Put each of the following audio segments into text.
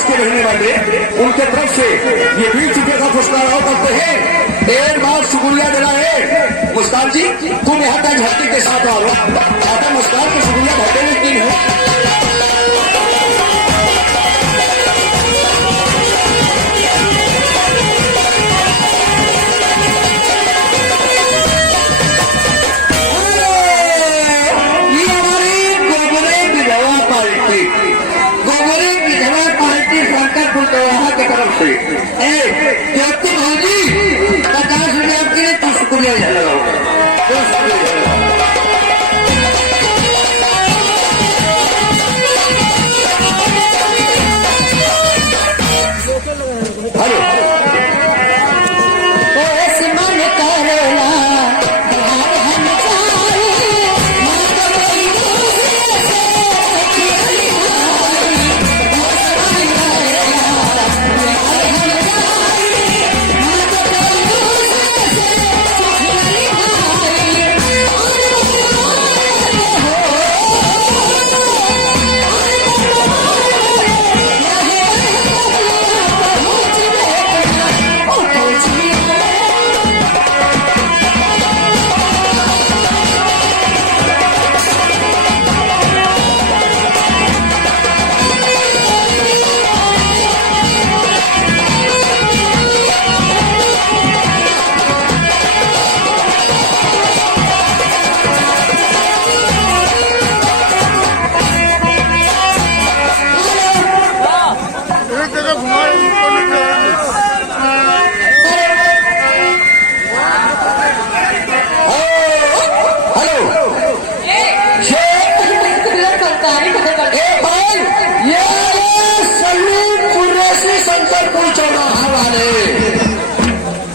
समाज के रहने वाले उनके तरफ से ये 20 रुपये का पुरस्कार करते हैं। एक बार शुक्रिया दिलाए मुस्कान जी, तुम यहाँ का झटके के साथ आ रहो। दादा मुस्कान की शुक्रिया भरते में दिन है। की तरफ से व्यक्ति भाजी 50 रुपये के लिए तो शुक्रिया लगाओ।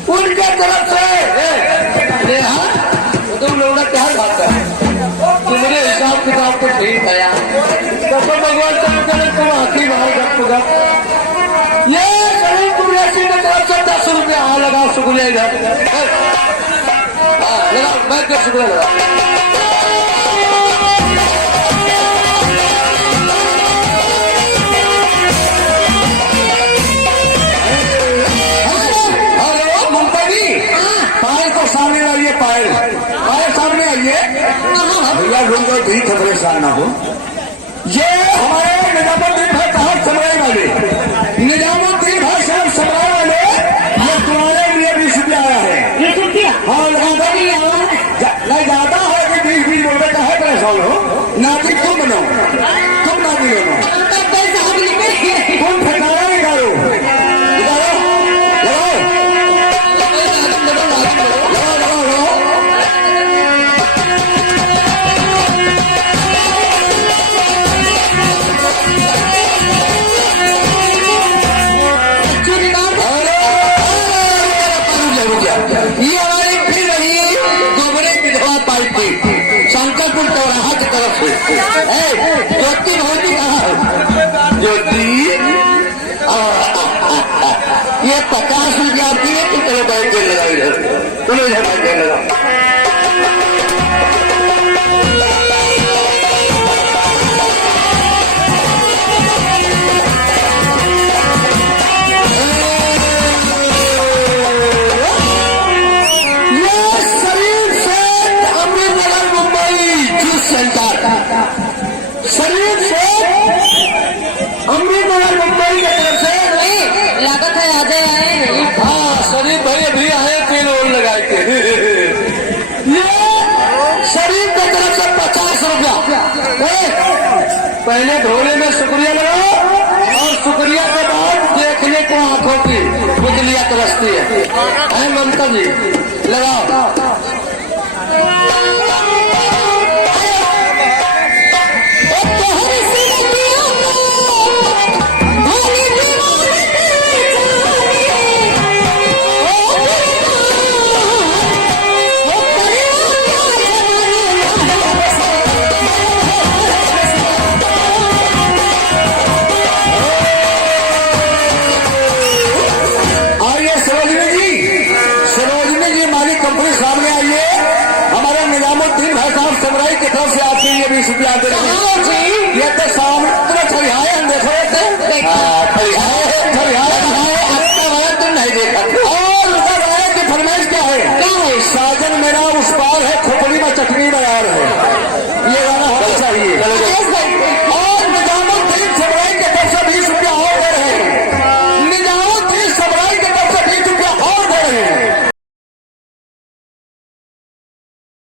उनके तरफ से तुम लोग क्या बात है, तुम्हारे हिसाब किताब तो ठीक है यार। भगवान तुम हाथी भाव ये सभी कुरेशी की तरफ से 10 रुपया लगाओ शुक्रिया इधर लगाओ, बैठ कर शुक्रिया लगाओ। सामने आइए, पायल पायल सामने आइए भैया, लोग भी परेशान ना हो। ये हमारे निजामुद्दीन भाई साहब समराई वाले, निजामुद्दीन भाई साहब समराई वाले, ये तुम्हारे लिए 20 रुपया आया है। हाँ लगा नहीं ज्यादा है कि 20-20 रुपये का है, परेशान हो ना कि तुम बनो, तुम ना भी बनो, तुम ठिकाना नहीं डालो। ये हमारी फिर रही गोबरे विधवा पार्टी शंकरपुर चौराहा की तरफ से ज्योति बहुत ही कहा ज्योति ये 50 रुपया दिए तो चलो बैठ के लगा इधर, चलो इधर बैठ के लगा। शरीर से अमृतनगर मुंबई की तरफ से नहीं लागत है, आ जाए। हाँ शरीर भाई अभी आए, तेल और लगाए थे। ये शरीर की तरफ से 50 रुपया पहले धोने में शुक्रिया लगाओ, और शुक्रिया के बाद देखने को आंखों की बिजलियां तरसती है ममता जी, लगाओ। निजामुद्दीन भाई साहब समराई की तरफ से आपके लिए 20 रुपया दे रहे हैं। ये तो सामने देखो और उसका गाने की फरमाइश क्या है? साजन मेरा उस पार है, खोपड़ी में चटनी बयार है। ये गाना होना चाहिए।